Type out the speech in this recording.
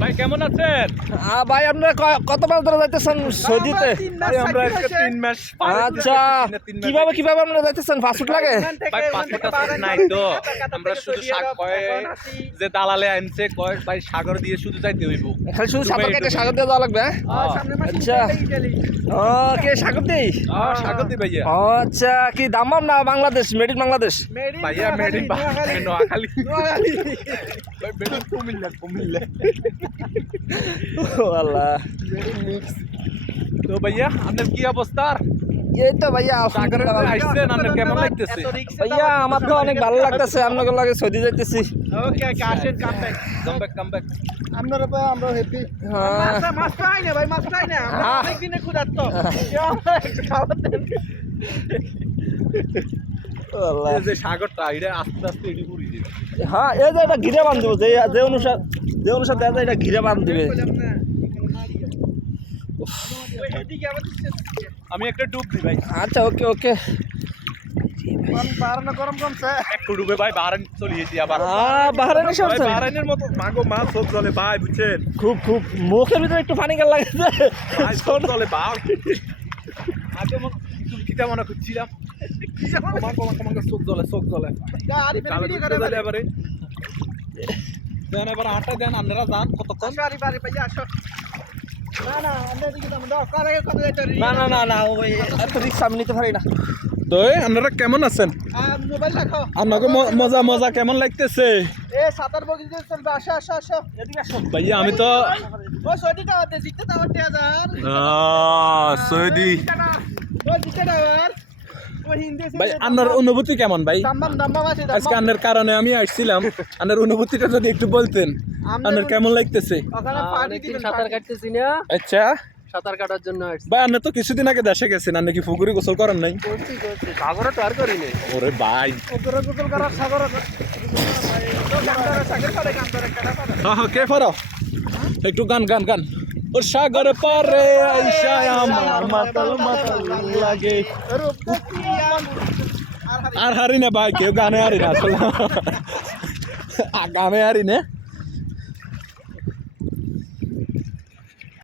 ভাই কেমন আছেন? ভাই আপনারা কত মাস ধরে যাইতেছেন সৌদিতে? ভাই আমরা আজকে 3 মাস আচ্ছা, কিভাবে আপনারা যাইতেছেন? পাসপোর্ট লাগে? ভাই পাসপোর্ট নাই তো, আমরা শুধু যে দালালে আনছে কয় ভাই সাগর দিয়ে শুধু যাইতে হইব। খালি শুধু সাগর কেটে সাগর দিয়ে যাওয়া লাগবে? আচ্ছা, ও কে সাগর দেই? সাগর দি ভাইয়া। আচ্ছা, কি দামাম না বাংলাদেশ? মেড ইন বাংলাদেশ ভাইয়া মেড ইন নোয়াখালী। ভাই মেড ইন কুমিল্লা। ও আল্লাহ। তো ভাইয়া আপনার কি অবস্থা? এই তো ভাইয়া সাগরে আসছেন, আপনার কেমন লাগতেছে? ভাইয়া আমার তো অনেক ভালো লাগতেছে, আপনাকে লাগে সৌদি যাইতেছি। ওকে আসেন, কাম ব্যাক। আমরা হ্যাপি। মাছটা আইনে ভাই, মাছটা আইনে অনেক দিনে ক্ষুধার্ত। এই যে সাগরটা এটা আস্তে আস্তে এডি পুরি দিবে। হ্যাঁ, এই যে এটা ঘিরে বাঁধব, যে অনুসার দেখা যায় এটা ঘিরে বাঁধ দিবে। আমি একটা ডুব দিই ভাই। আচ্ছা, ওকে। গরম কমছে একটু ডুবে ভাই বাহারান চলিয়েছি আবার। বাহারানে ভাই বাহারানের মতো মাগো মা সব চলে ভাই, বুঝছেন? খুব মুখের ভিতরে একটু পানি গাল লাগছে ভাই সব চলে ভাই। আগে তুমি কিটা মনে করছিলাম তোমাকে চোখ জ্বলে এবারে দেন, এবার আটা দেন, আপনারা যান কতক্ষণ। না ওই এত রিক্স আমি নিতে পারি না। তো আপনারা কেমন আছেন? মোবাইল রাখো। আপনাকে মজা কেমন লাগতেছে? সাঁতার বগি চলবে। আসো এদিকে আসো ভাইয়া আমি তো ও সৌদিটা হতে জিততে তো আমার 1000 সৌদি। ও জিততে দাও ও হিন্দি ভাই আপনার অনুভূতি কেমন ভাই? দাম্বাম আছে আজকে আপনার কারণে আমি আসছিলাম, আপনার অনুভূতিটা যদি একটু বলতেন, আপনার কেমন লাগতেছে? ওখানে পানি দিবেন। সাঁতার কাটতেছি না, আচ্ছা সাঁতার কাটার জন্য আসছি। ভাই আপনি তো কিছুদিন আগে দেশে গেছেন, আপনি কি পুকুরে গোসল করেন নাই? করছি সাগরে তো আর করিনি। ওরে ভাই গোসল করার সাগর সাগর কাটে কান্দরে কাটা পারে। হ্যাঁ কে ফারো একটু গান ও সাগর পারে আইসা আমার মাতাল লাগে। আর হারি না ভাই, কেউ গানে হারি না আসলে। গানে হারি না।